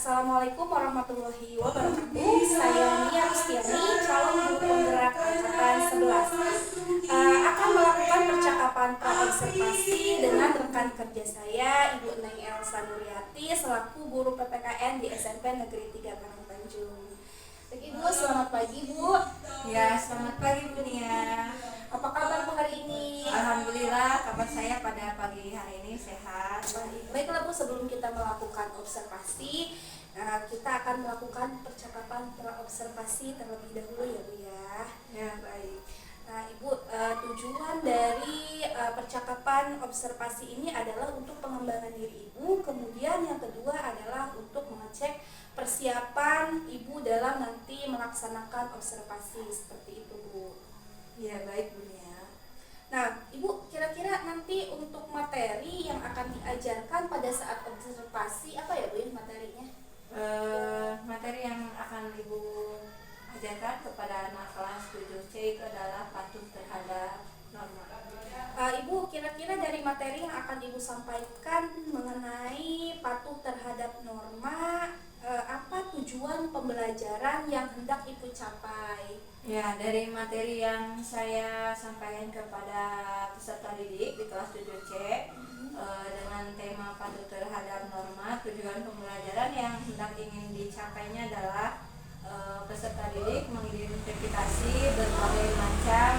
Assalamualaikum warahmatullahi wabarakatuh. Saya Nia Rustiani, calon guru penggerak angkatan 11. Akan melakukan percakapan praobservasi dengan rekan kerja saya, Ibu Neng Elsa Nuriati, selaku guru PPKN di SMP Negeri 3 Karangtanjung. Baik Ibu, selamat pagi Bu. Ya, selamat pagi Bu Nia. Apa kabar Bu hari ini? Alhamdulillah, kabar saya pada pagi hari ini sehat. Baiklah Bu, sebelum kita melakukan observasi, kita akan melakukan percakapan praobservasi terlebih dahulu ya Bu ya. Ya, baik. Nah Ibu, tujuan dari percakapan observasi ini adalah untuk pengembangan diri Ibu. Kemudian yang kedua adalah untuk mengecek persiapan Ibu dalam nanti melaksanakan observasi seperti itu Bu. Ya, baik Bu Nia. Nah Ibu, kira-kira nanti untuk materi yang akan diajarkan pada saat observasi apa ya Bu ya materinya? Materi yang akan Ibu ajarkan kepada anak kelas 7C itu adalah patuh terhadap norma. Ibu, kira-kira dari materi yang akan Ibu sampaikan mengenai patuh terhadap norma, apa tujuan pembelajaran yang hendak Ibu capai? Ya, dari materi yang saya sampaikan kepada peserta didik di kelas 7C dengan tema patuh terhadap norma, tujuan pembelajaran yang hendak ingin dicapainya adalah peserta didik mengidentifikasi berbagai macam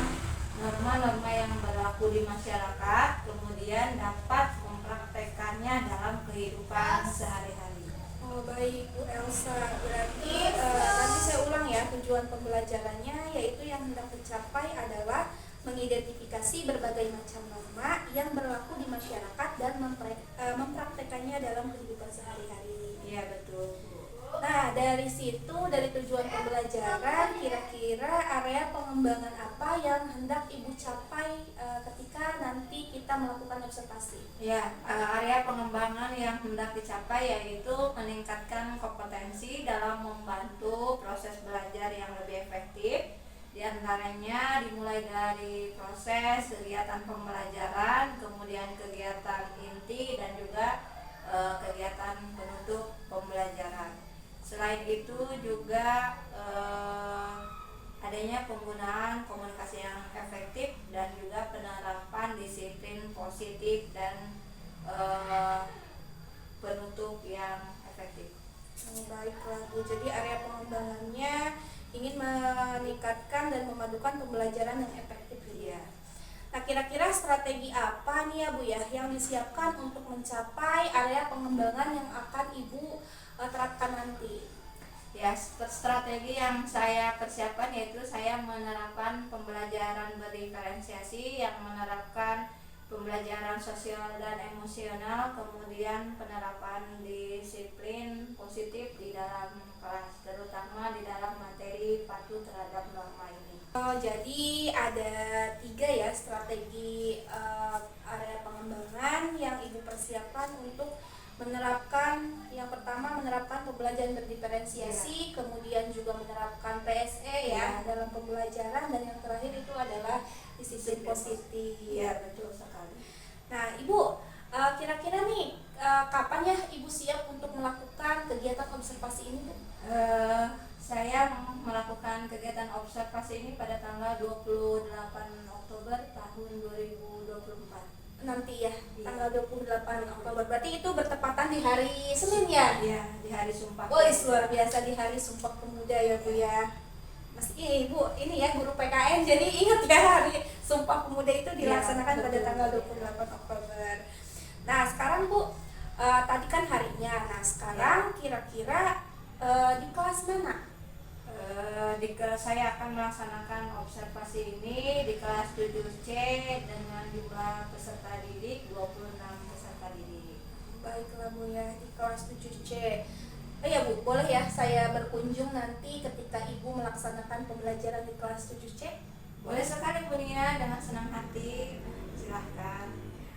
norma-norma yang berlaku di masyarakat, kemudian dapat mempraktekannya dalam kehidupan sehari-hari. Oh baik Bu Elsa, berarti nanti saya ulang ya, tujuan pembelajarannya yaitu yang hendak dicapai adalah mengidentifikasi berbagai macam norma yang berlaku di masyarakat dan mempraktekannya dalam kehidupan sehari-hari. Iya betul Bu. Nah dari situ, dari tujuan pembelajaran, kira-kira area pengembangan apa yang hendak Ibu capai ketika nanti kita melakukan observasi? Ya, area pengembangan yang hendak dicapai yaitu meningkatkan kompetensi dalam membantu proses belajar yang lebih efektif. Di antaranya dimulai dari proses kegiatan pembelajaran, kemudian kegiatan inti dan juga kegiatan penutup pembelajaran. Selain itu juga adanya penggunaan komunikasi yang efektif dan juga penerapan disiplin positif dan penutup yang efektif. Baiklah Bu, jadi area pengembangannya ingin meningkatkan dan memadukan pembelajaran yang efektif ya. Nah kira-kira strategi apa nih ya Bu ya yang disiapkan untuk mencapai area pengembangan yang akan Ibu terapkan nanti? Ya, strategi yang saya persiapkan yaitu saya menerapkan pembelajaran berdiferensiasi yang menerapkan pembelajaran sosial dan emosional, kemudian penerapan disiplin positif di dalam kelas, terutama di dalam materi patuh terhadap norma ini. Oh, jadi ada 3 ya strategi area pengembangan yang Ibu persiapkan untuk menerapkan. Yang pertama menerapkan pembelajaran berdiferensiasi, kemudian juga menerapkan PSE ya dalam pembelajaran, dan yang terakhir itu adalah disiplin positif. Ya, betul sekali. Nah Ibu, kira-kira nih kapan ya Ibu siap untuk melakukan kegiatan observasi ini Bu? Saya melakukan kegiatan observasi ini pada tanggal 28 Oktober tahun 2024 nanti ya, tanggal 28 Oktober. Berarti itu bertepatan di hari Senin ya? Iya, di hari Sumpah. Luar biasa, di hari Sumpah Pemuda ya Bu ya. Masih Ibu ini ya guru PKN, jadi ingat ya hari Sumpah Pemuda itu dilaksanakan pada tanggal 28 Oktober. Nah sekarang Bu, tadi kan harinya. Nah sekarang kira-kira di kelas mana? Saya akan melaksanakan observasi ini di kelas 7C dengan jumlah peserta didik 26 peserta didik. Baiklah Bu ya, di kelas 7C. Ya Bu, boleh ya saya berkunjung nanti ketika Ibu melaksanakan pembelajaran di kelas 7C? Boleh sekali Bu Nia, dengan senang hati, silahkan.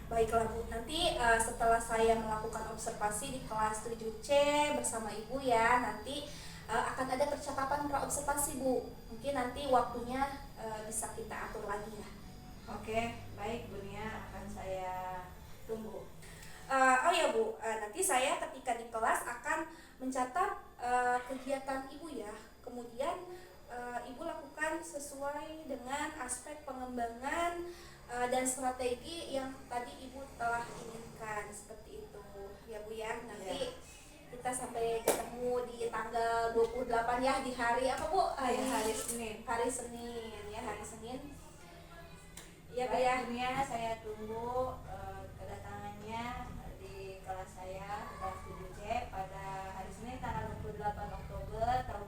Baiklah Bu, nanti setelah saya melakukan observasi di kelas 7C bersama Ibu ya, nanti akan ada percakapan praobservasi Bu. Mungkin nanti waktunya bisa kita atur lagi ya. Oke, baik Bu Nia, akan saya tunggu. Oh ya Bu, Bu. Nanti saya ketika di kelas akan mencatat kegiatan Ibu ya. Kemudian Ibu lakukan sesuai dengan aspek pengembangan dan strategi yang tadi Ibu telah inginkan, seperti itu ya Bu ya. Nanti kita sampai ketemu di tanggal 28 ya, di hari apa Bu? Hari Senin. Hari Senin ya, hari Senin. Ya Bu Baik, ya. Dunia, saya tunggu kedatangannya di kelas saya, kelas 7C pada hari Senin tanggal 28 Oktober tahun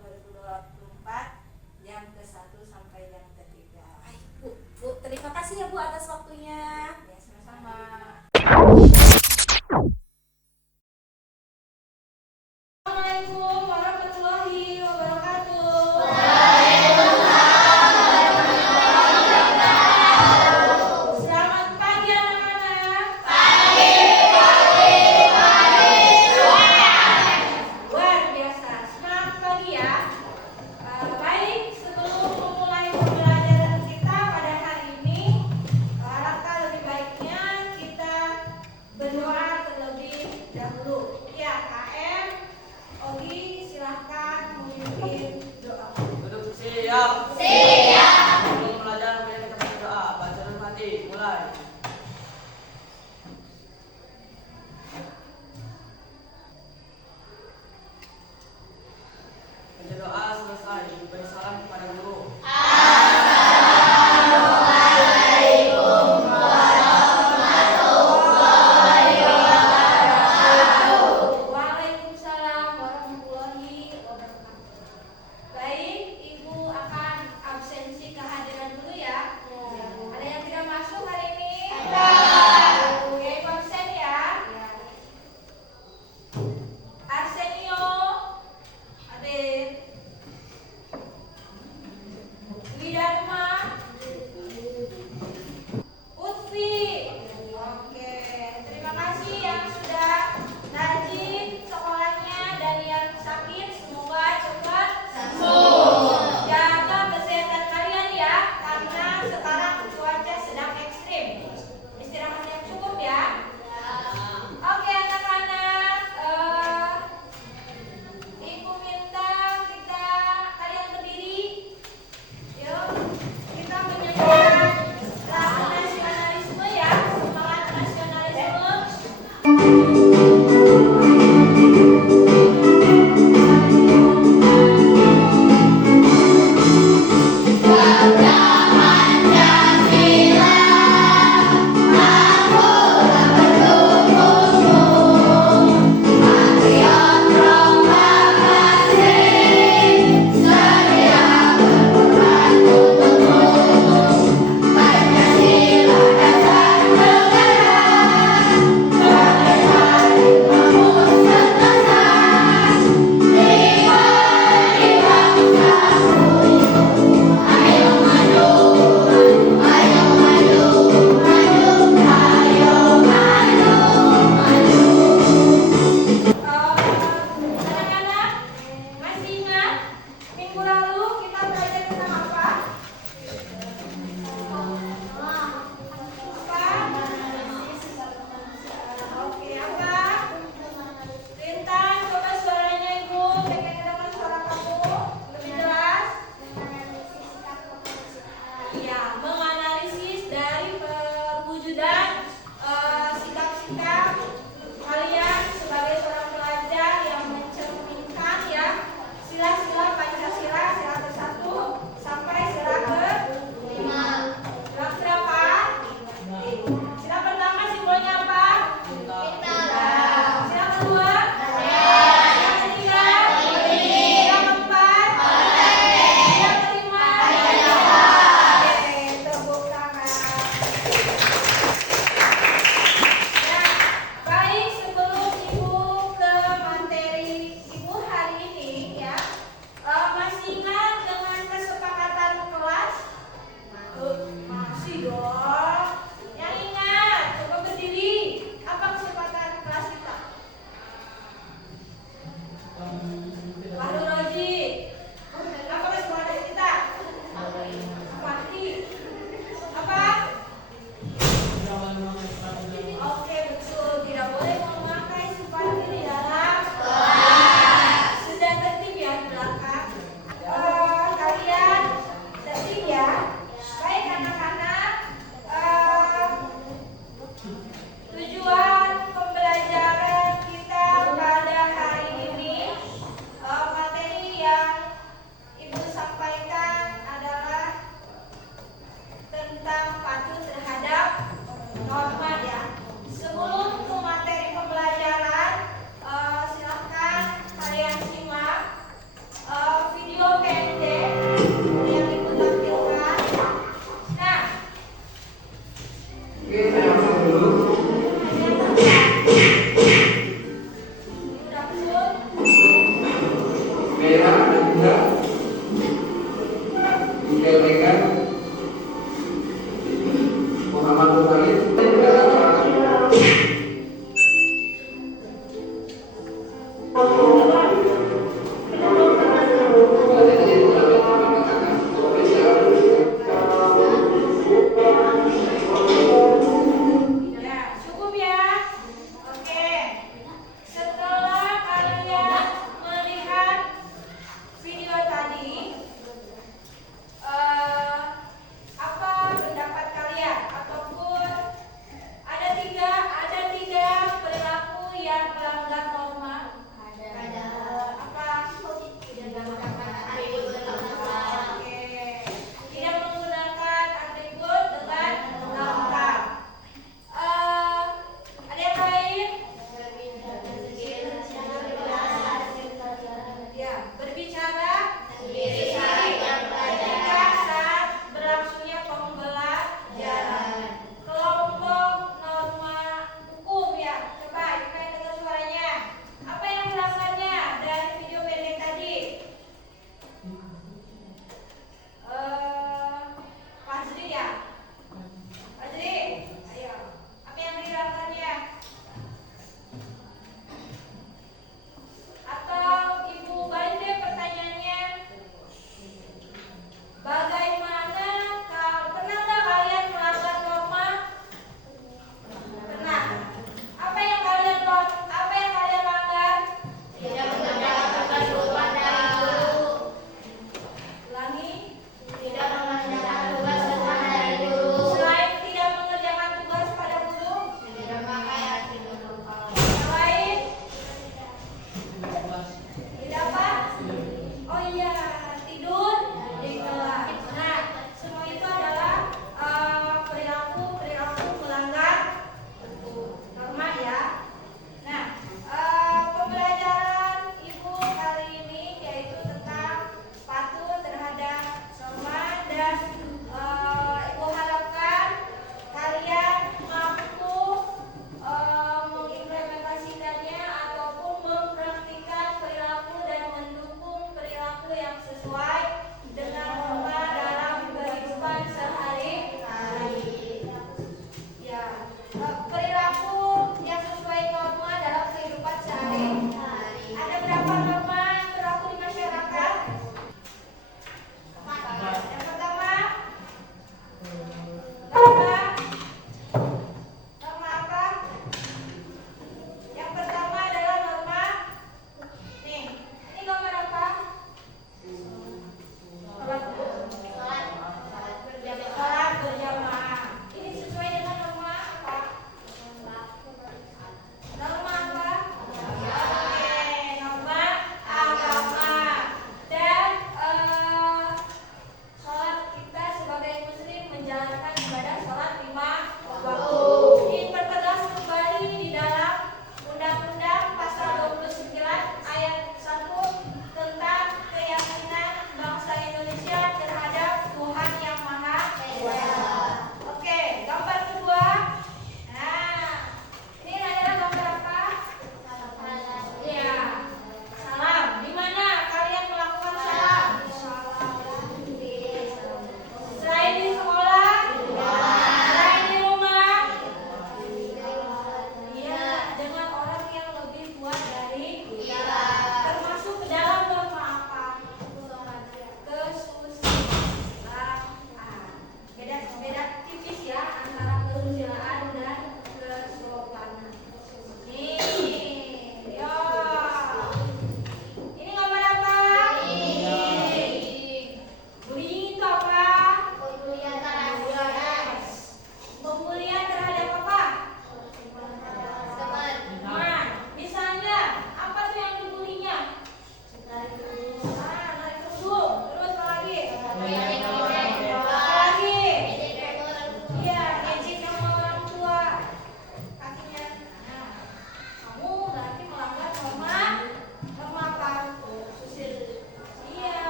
2024 jam ke-1 sampai jam ke-3. Baik Bu, terima kasih ya Bu atas waktunya. Ya, sama-sama. Assalamualaikum warahmatullahi wabarakatuh. Selamat pagi anak-anak. Luar biasa, selamat pagi ya. Baik, sebelum memulai pembelajaran kita pada hari ini, alangkah lebih baiknya kita berdoa terlebih dahulu. Ya, KM, Ogi, silahkan memimpin doa. Duduk siap. Siap. Sebelum belajar mari kita berdoa. Baca dalam hati. Mulai. Baca doa selesai. Beri salam kepada guru. Merah ada juga IPTK Muhammad Nurhalid. Ya, cukup ya. Oke. Setelah kalian melihat video tadi, apa pendapat kalian? Ataupun ada tiga perilaku yang melanggar norma? Ada. Apa? Oke. Tidak menggunakan atribut dengan lengkap. Ada yang lain? Ya, berbicara ketika saat berlangsungnya pembelajaran. Kelompok norma hukum ya. Coba kita dengar suaranya.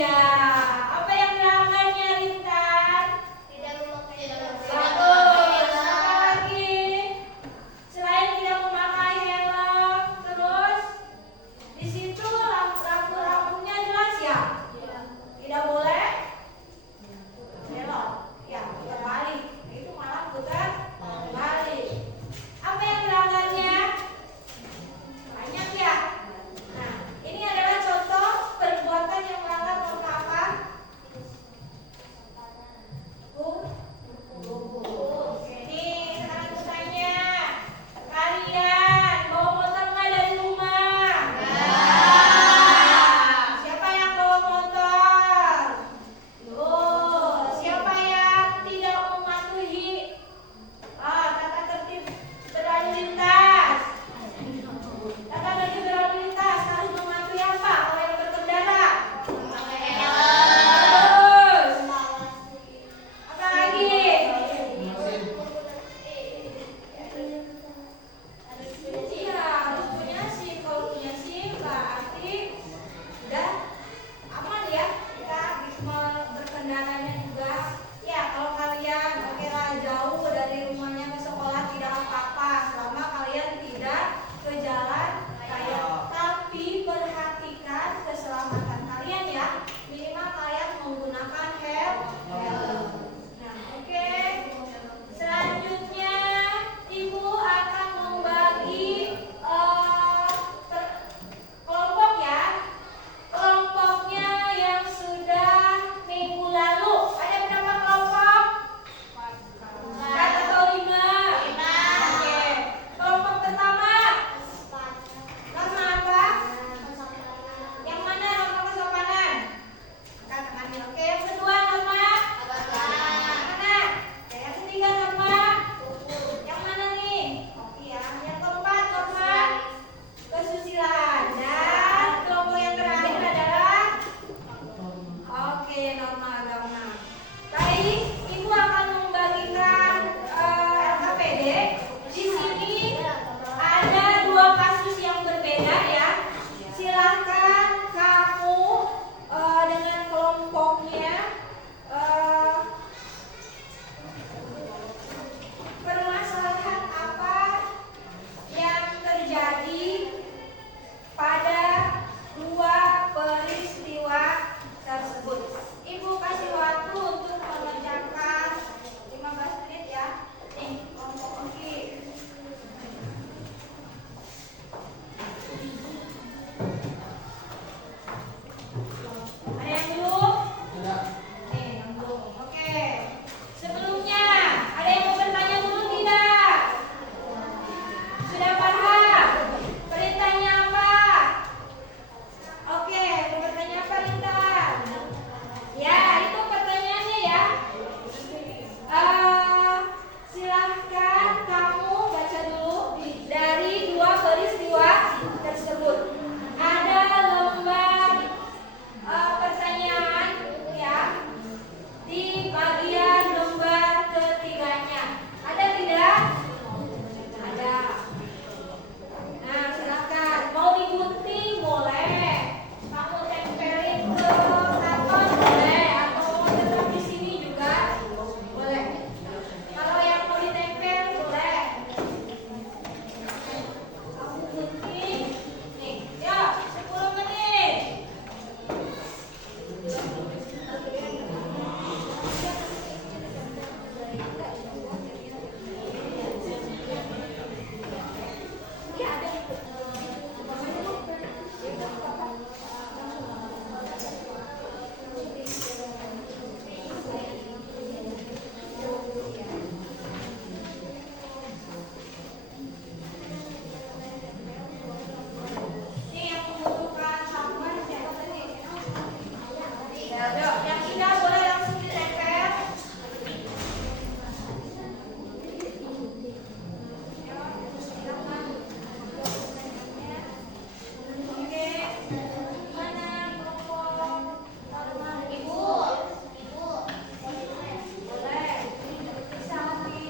Iya. Apa yang dilakukannya Rintan? Bagus. Apa lagi? Selain tidak memakai helm, terus di situ lampu-lampunya jelas ya? Tidak boleh belok. Ya, putar balik. Itu malah putar balik. Apa yang dilakukannya? Banyak ya? Nah, ini adalah contoh perbuatan yang melanggar norma apa? Oke, nih sekarang aku tanya, kalian bawa motor nggak dari rumah? Siapa yang bawa motor? Siapa yang tidak mematuhi tata tertib berlalu lintas? Tata tertib berlalu lintas harus mematuhi apa kalau yang berkendara? Terus apa lagi? Iya, harus punya SIM. Kalau punya SIM berarti udah aman ya, kita berkendaranya juga. Ya, kalau kalian oke lah jauh dari rumahnya ke sekolah tidak apa-apa selama kalian tidak ke jalan raya. Tapi perhatikan keselamatan kalian ya, minimal kalian menggunakan helm. Nah, oke. Selanjutnya Ibu akan membagi kelompok ya. Kelompoknya yang sudah minggu lalu. Ada berapa kelompok? 4 atau 5? Oke. Kelompok pertama. Norma apa? Yang mana norma kesopanan? Angkat tangannya. Oke, yang kedua norma? Yang mana? Oke, yang ketiga norma? Yang mana nih? Oke ya. Yang keempat norma kesusilaan. Dan kelompok yang terakhir adalah oke, norma agama. Baik, Ibu akan membagikan LKPD. Di sini ada 2 kasus yang berbeda ya. Silakan kamu dengan kelompoknya permasalahan apa yang terjadi pada 2 peristiwa tersebut. Ibu kasih waktu untuk mengerjakan 15 menit ya. Nih, kelompok oke. Ada yang belum? Nih, yang belum. Oke. Sebelumnya, ada yang mau bertanya dulu tidak? Sudah paham? Perintahnya apa? Oke, mau bertanya apa Rintan? Ya, itu pertanyaannya ya. Silahkan kamu baca dulu dari 2 peristiwa tersebut. Ada lembar pertanyaan ya di bagian lembar ketiganya. Ada tidak? Ada. Nah, silakan. Mau digunting boleh. Kamu tempelin ke karton boleh, atau mau tetap di sini juga boleh. Kalau yang mau ditempel boleh. Kamu gunting. Nih, ya 10 menit. Iya, ada. Ini yang membutuhkan sampah siapa tadi? Ya, yuk. Yang tidak boleh langsung ditempel. Silakan. Oke. Mana kelompok norma? Ibu. Boleh. Bisa lagi.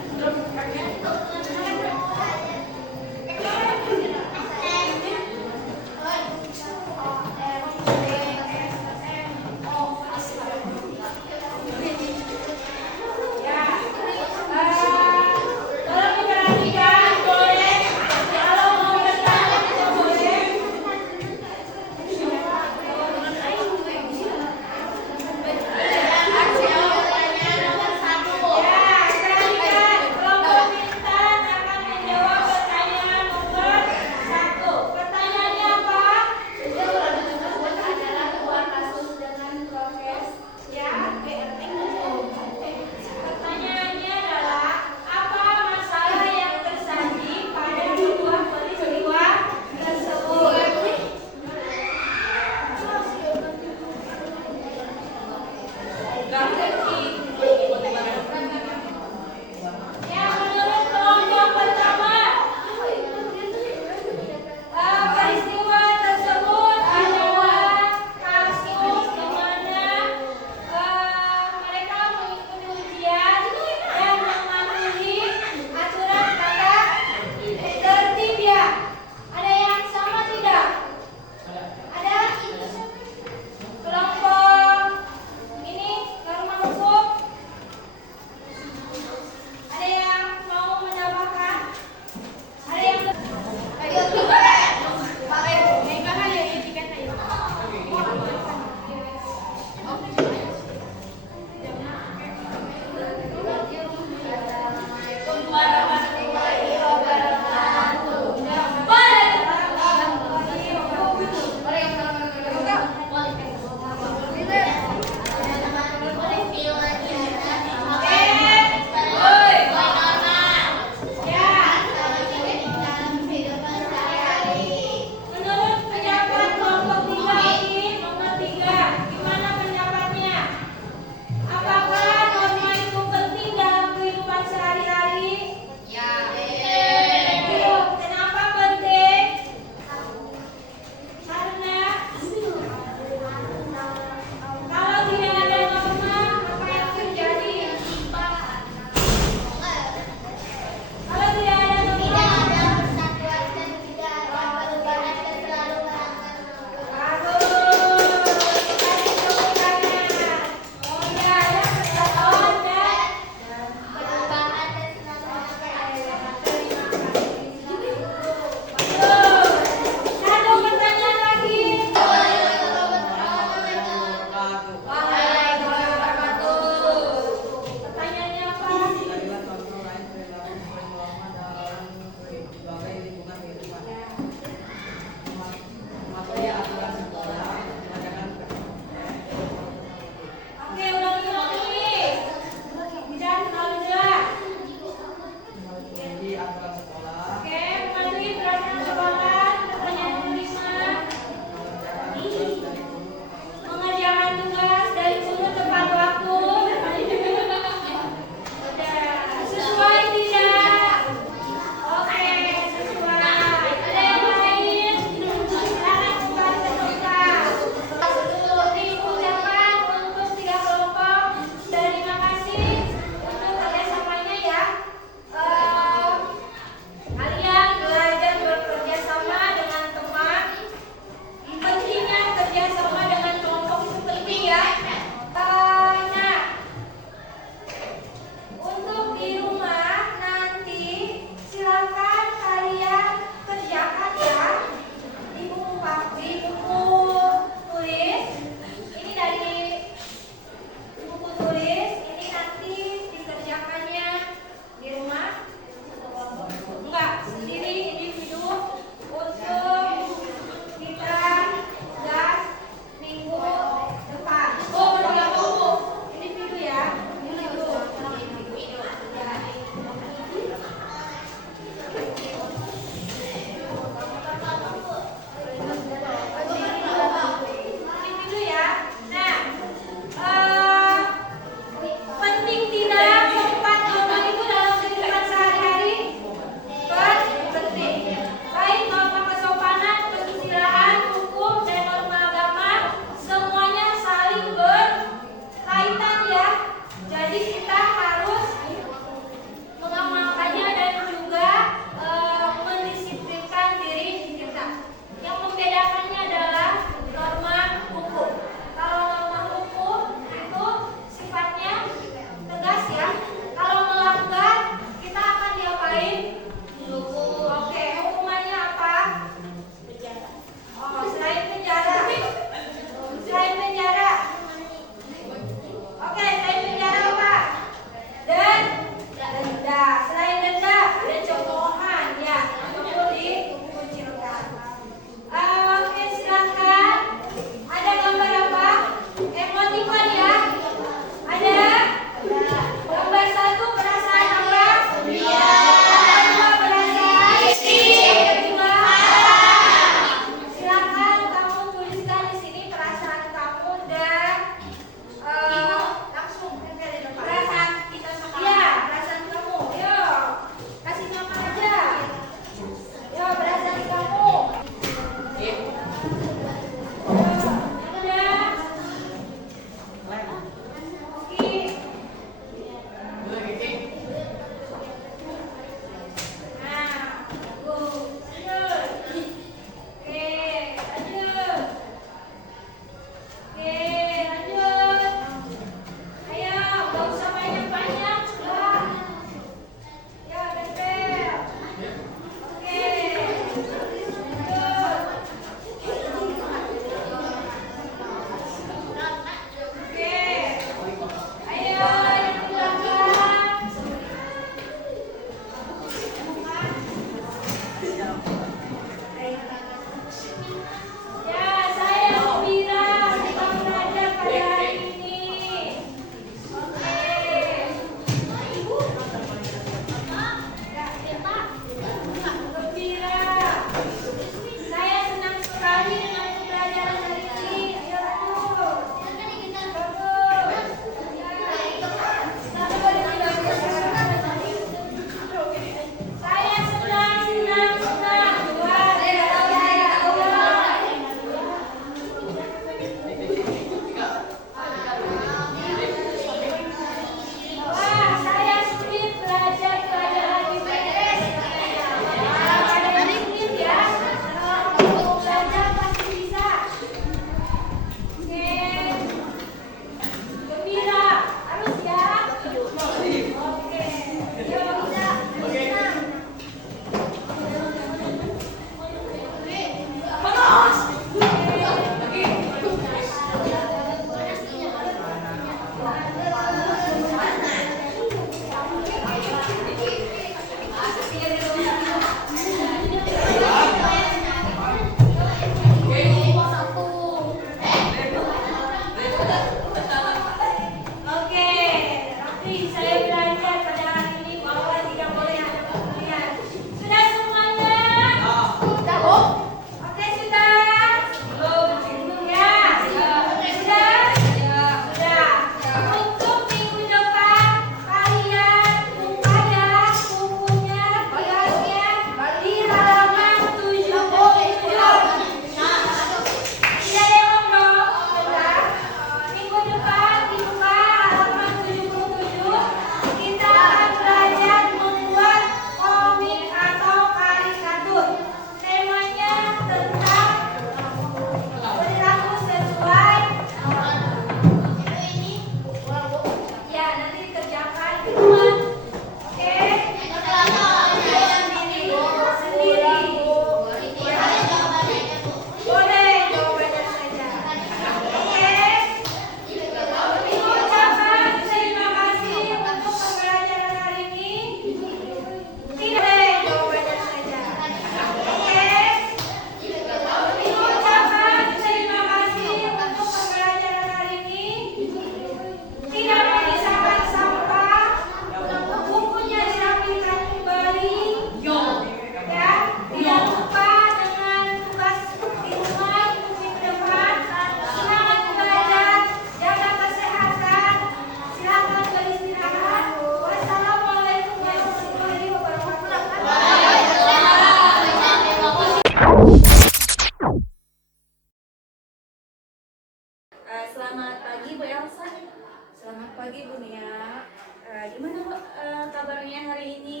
kabarnya hari ini?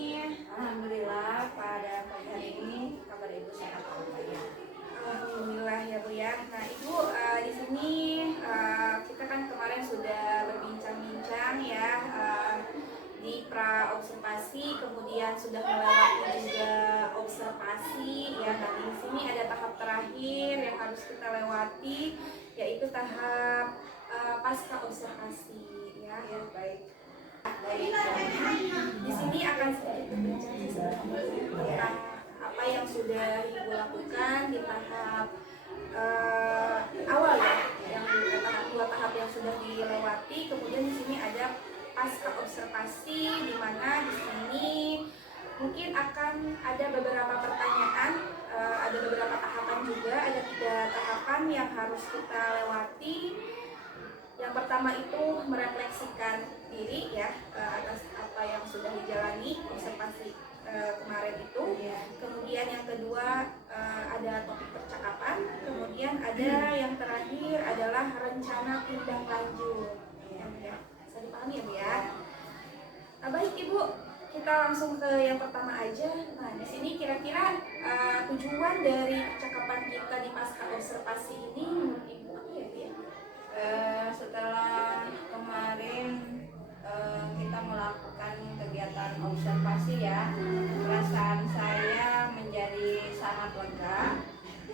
Alhamdulillah pada pagi hari ini kabar ibu sehat ya. Alhamdulillah ya Bu ya. Nah Ibu di sini kita kan kemarin sudah berbincang-bincang ya di pra observasi, kemudian sudah melewati juga observasi ya. Nah di sini ada tahap terakhir yang harus kita lewati, yaitu tahap pasca observasi ya. Ya baik. Baik, di sini akan sedikit berbincang tentang apa yang sudah Ibu lakukan di tahap awal ya, yang dua tahap yang sudah dilewati. Kemudian di sini ada pasca observasi, di mana di sini mungkin akan ada beberapa pertanyaan, ada beberapa tahapan juga, ada 3 tahapan yang harus kita lewati. Yang pertama itu merefleksikan diri ya atas apa yang sudah dijalani observasi kemarin itu. Kemudian yang kedua ada topik percakapan. Kemudian ada yang terakhir adalah rencana tindak lanjut. Ya, bisa dipahami ya Bu ya. Nah, baik Ibu, kita langsung ke yang pertama aja. Nah di sini kira-kira tujuan dari percakapan kita di pasca observasi ini menurut Ibu apa ya Bu ya? Setelah kemarin kita melakukan kegiatan observasi ya, perasaan saya menjadi sangat lega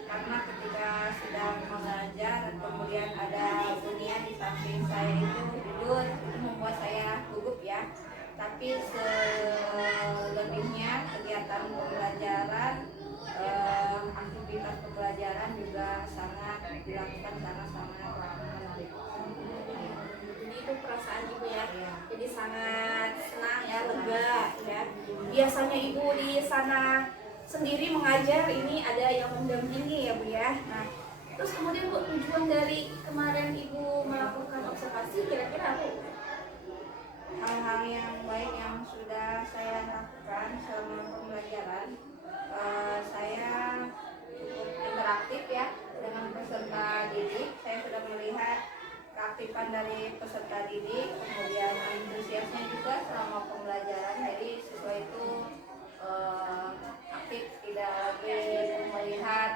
karena ketika sedang mengajar kemudian ada bunian di samping saya itu tidur, itu membuat saya gugup ya. Tapi selebihnya kegiatan pembelajaran, aktivitas pembelajaran juga sangat dilakukan sangat menarik. Jadi itu perasaan Ibu ya, jadi sangat senang ya, lega ya. Biasanya Ibu di sana sendiri mengajar, ini ada yang mendampingi ya Bu ya. Nah terus kemudian Bu, tujuan dari kemarin Ibu melakukan observasi kira-kira apa? Hal-hal yang baik yang sudah saya lakukan selama pembelajaran, saya cukup interaktif ya dengan peserta didik. Saya sudah melihat keaktifan dari peserta didik, kemudian antusiasnya juga selama pembelajaran. Jadi siswa itu aktif, tidak lagi melihat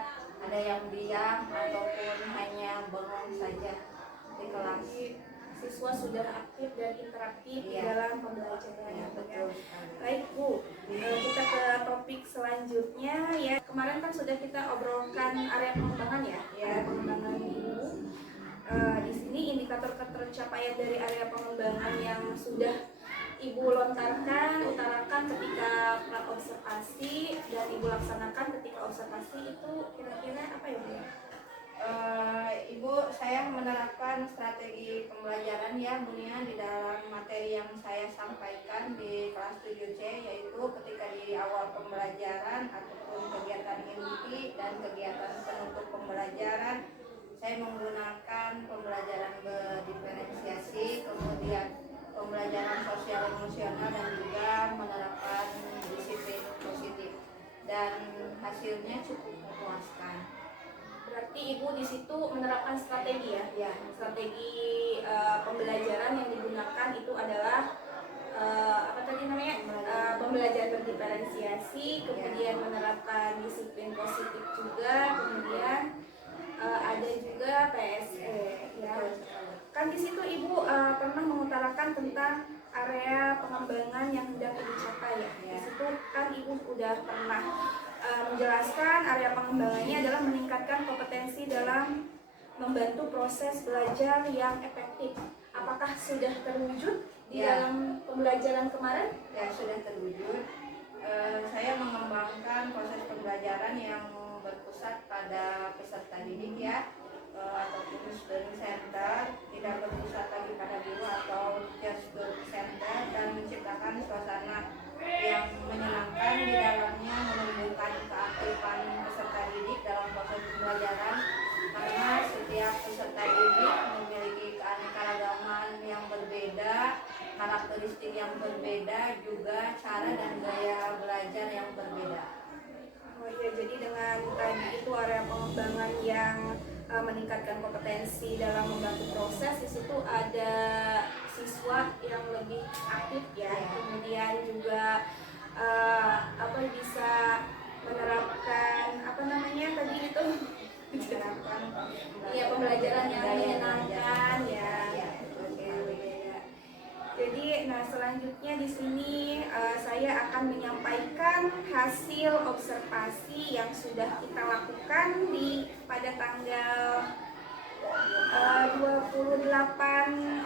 ada yang diam ataupun hanya bengong saja di kelas. Siswa sudah aktif dan interaktif di dalam pembelajaran. Ya, betul. Baik Bu, kita ke topik selanjutnya ya. Kemarin kan sudah kita obrolkan area pengembangan ya, area pengembangan Ibu. Di sini indikator ketercapaian dari area pengembangan yang sudah Ibu lontarkan, utarakan ketika observasi dan Ibu laksanakan ketika observasi itu kira-kira apa ya Bu? Ibu, saya menerapkan strategi pembelajaran ya Bunia di dalam materi yang saya sampaikan di kelas 7C, yaitu ketika di awal pembelajaran ataupun kegiatan inti dan kegiatan penutup pembelajaran, saya menggunakan pembelajaran berdiferensiasi, kemudian pembelajaran sosial emosional dan juga menerapkan disiplin positif, dan hasilnya cukup memuaskan. Berarti Ibu di situ menerapkan strategi ya? Ya. Strategi pembelajaran yang digunakan itu adalah apa tadi namanya? Pembelajaran berdiferensiasi, kemudian menerapkan disiplin positif juga, kemudian ada juga PSE ya. Kan di situ Ibu pernah mengutarakan tentang area pengembangan yang hendak Ibu capai ya. Di situ kan Ibu sudah pernah menjelaskan area pengembangannya adalah meningkatkan kompetensi dalam membantu proses belajar yang efektif. Apakah sudah terwujud di dalam pembelajaran kemarin? Ya, sudah terwujud. Saya mengembangkan proses pembelajaran yang berpusat pada peserta didik ya, ataupun student center, tidak berpusat lagi pada guru atau teacher student center, dan menciptakan suasana yang menyenangkan di dalamnya, menumbuhkan keaktifan peserta didik dalam proses pembelajaran, karena setiap peserta didik memiliki keanekaragaman yang berbeda, karakteristik yang berbeda, juga cara dan gaya belajar yang berbeda. Oh iya, jadi dengan tadi itu area pengembangan yang meningkatkan kompetensi dalam membantu proses, di situ ada siswa yang lebih aktif ya, kemudian juga bisa menerapkan tadi itu menerapkan iya pembelajaran yang menyenangkan ya. Jadi selanjutnya di sini saya akan menyampaikan hasil observasi yang sudah kita lakukan pada tanggal 28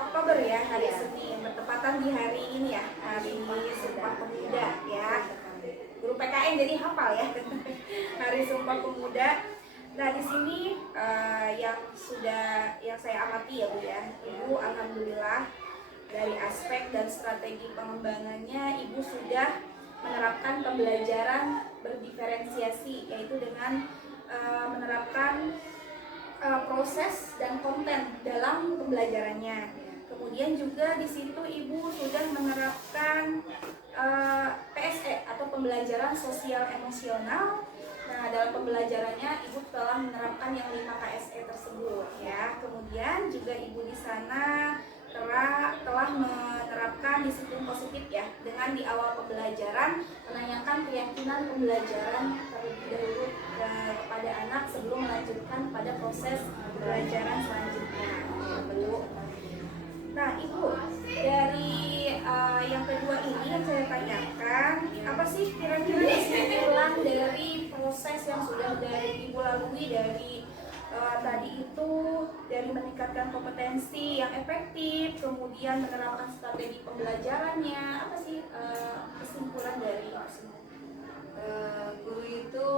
Oktober ya, hari Senin, bertepatan di hari ini ya, hari Sumpah Pemuda ya. Guru PKN jadi hafal ya. Hari Sumpah Pemuda. Nah, di sini yang saya amati ya Bu ya. Ibu alhamdulillah dari aspek dan strategi pengembangannya Ibu sudah menerapkan pembelajaran berdiferensiasi, yaitu dengan menerapkan proses dan konten dalam pembelajarannya. Kemudian juga di situ Ibu sudah menerapkan PSE atau pembelajaran sosial emosional. Nah, dalam pembelajarannya Ibu telah menerapkan yang 5 KSE tersebut ya. Kemudian juga Ibu di sana telah menerapkan disiplin positif ya, dengan di awal pembelajaran menanyakan keyakinan pembelajaran terlebih dahulu kepada anak sebelum melanjutkan pada proses pembelajaran selanjutnya. Nah, Ibu, dari yang kedua ini yang saya tanyakan, apa sih kira-kira kesimpulan dari proses yang sudah Ibu lalui dari tadi itu, dari meningkatkan kompetensi yang efektif, kemudian menerapkan strategi pembelajarannya, apa sih kesimpulan dari semua? Guru itu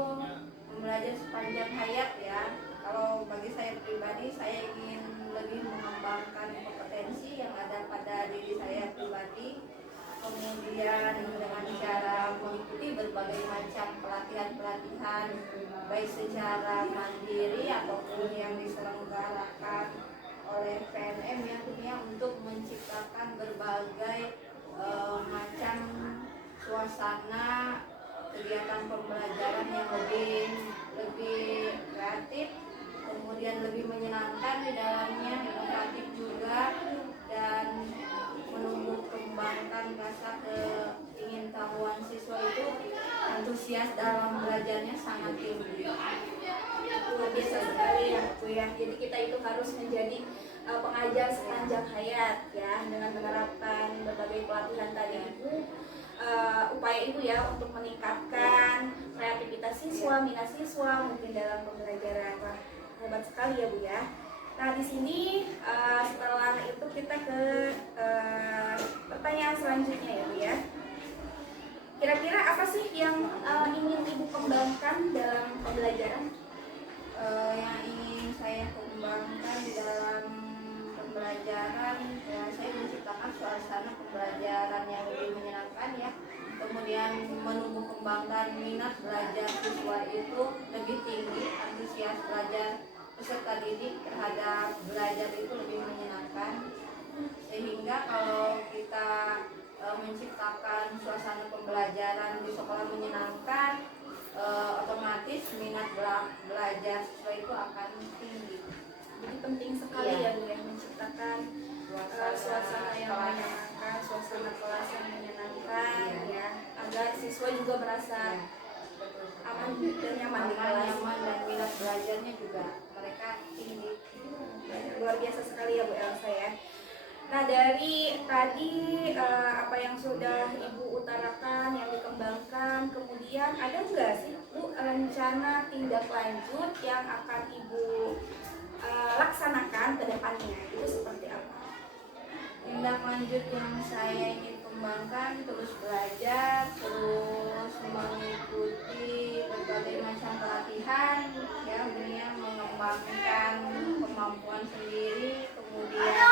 belajar sepanjang hayat ya. Kalau bagi saya pribadi, saya ingin lebih mengembangkan kompetensi yang ada pada diri saya pribadi, kemudian dengan cara mengikuti berbagai macam pelatihan-pelatihan baik secara mandiri ataupun yang diselenggarakan oleh PNM ya dunia, untuk menciptakan berbagai macam suasana kegiatan pembelajaran yang lebih kreatif, kemudian lebih menyenangkan di dalamnya, inovatif juga, dan menumbuh kembangkan rasa keingintahuan siswa itu, antusias dalam belajarnya sangat tinggi. Luar biasa sekali ya Bu ya. Jadi kita itu harus menjadi pengajar sepanjang hayat ya, dengan menerapkan berbagai pelatihan tadi Ibu. Upaya Ibu ya untuk meningkatkan kreativitas siswa, minat siswa mungkin dalam pembelajaran. Wah, hebat sekali ya Bu ya. Nah, di sini setelah itu kita ke pertanyaan selanjutnya ya Bu ya. Kira-kira apa sih yang ingin Ibu kembangkan dalam pembelajaran? Yang ingin saya kembangkan di dalam pembelajaran ya, saya menciptakan suasana pembelajaran yang lebih menyenangkan ya, kemudian menumbuh kembangkan minat belajar siswa itu lebih tinggi, antusias belajar peserta didik terhadap belajar itu lebih menyenangkan, sehingga kalau kita menciptakan suasana pembelajaran di sekolah menyenangkan, otomatis minat belajar siswa itu akan tinggi. Jadi penting sekali ya Bu ya, menciptakan suasana yang menyenangkan, suasana kelas yang menyenangkan ya, agar siswa juga merasa aman dan nyaman di kelas. Nyaman dan minat belajarnya juga mereka tinggi. Luar biasa sekali ya Bu Elsa ya. Nah, dari tadi apa yang sudah Ibu utarakan, yang dikembangkan, kemudian ada nggak sih Bu rencana tindak lanjut yang akan Ibu laksanakan ke depannya? Itu seperti apa? Tindak lanjut yang saya ingin kembangkan, terus belajar, terus mengikuti berbagai macam pelatihan ya, dunia mengembangkan kemampuan sendiri, kemudian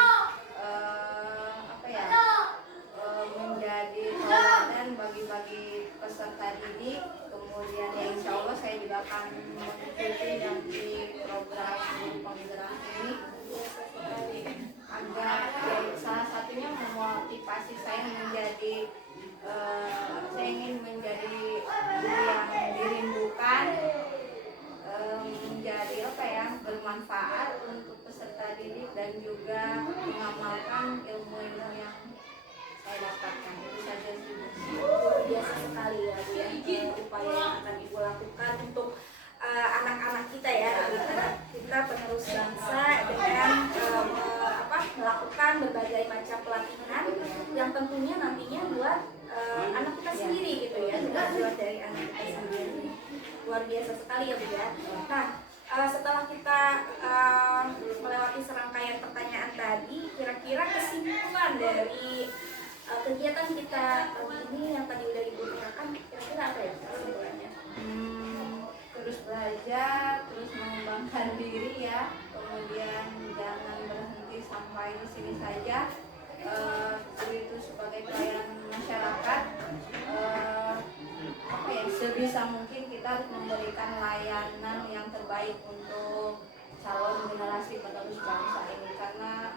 menjadi tauladan bagi peserta didik, kemudian ya insya Allah saya juga akan mengikuti dan di program guru penggerak ini agar ya, salah satunya memotivasi saya menjadi upaya yang akan Ibu lakukan untuk anak-anak kita ya, anak-anak kita penerus bangsa dengan melakukan berbagai macam pelatihan yang tentunya nantinya buat anak kita sendiri gitu ya, juga buat dari anak kita sendiri. Luar biasa sekali ya Bu ya. Nah, setelah kita melewati serangkaian pertanyaan tadi, kira-kira kesimpulan dari kegiatan kita ini yang tadi udah Ibu bicarakan, kira-kira apa ya kesimpulannya? Terus belajar, terus mengembangkan diri ya, kemudian jangan berhenti sampai di sini saja. Itu sebagai pelayan masyarakat, sebisa mungkin kita harus memberikan layanan yang terbaik untuk calon generasi penerus bangsa ini, karena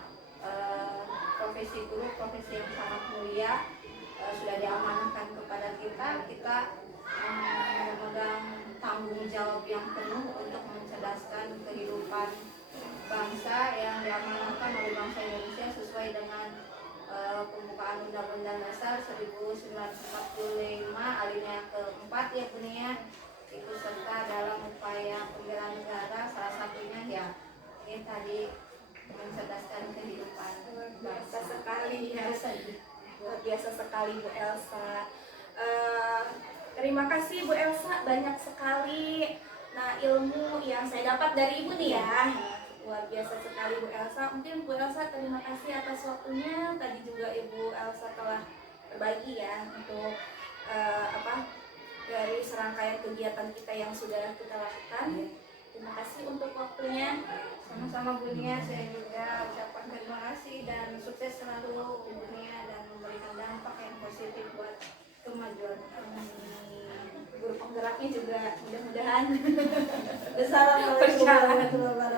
profesi guru profesi yang sangat mulia, sudah diamanahkan kepada kita memegang tanggung jawab yang penuh untuk mencerdaskan kehidupan bangsa yang diamanahkan oleh bangsa Indonesia sesuai dengan pembukaan Undang-Undang Dasar 1945 alinea keempat ya Bunda ya, ikut serta dalam upaya pembelaan negara, salah satunya ya ini tadi mencerdaskan kehidupan Biasa sekali ya, luar biasa sekali Bu Elsa. Terima kasih Bu Elsa, banyak sekali ilmu yang saya dapat dari Ibu nih ya. Luar biasa sekali Bu Elsa. Mungkin Bu Elsa terima kasih atas waktunya. Tadi juga Ibu Elsa telah berbagi ya untuk dari serangkaian kegiatan kita yang sudah kita lakukan. Terima kasih untuk waktunya. Sama-sama Bu Nia, saya juga ucapkan terima kasih dan sukses selalu Bu Nia dan memberikan dampak yang positif buat kemajuan Guru penggeraknya juga mudah-mudahan Assalamualaikum warahmatullahi wabarakatuh.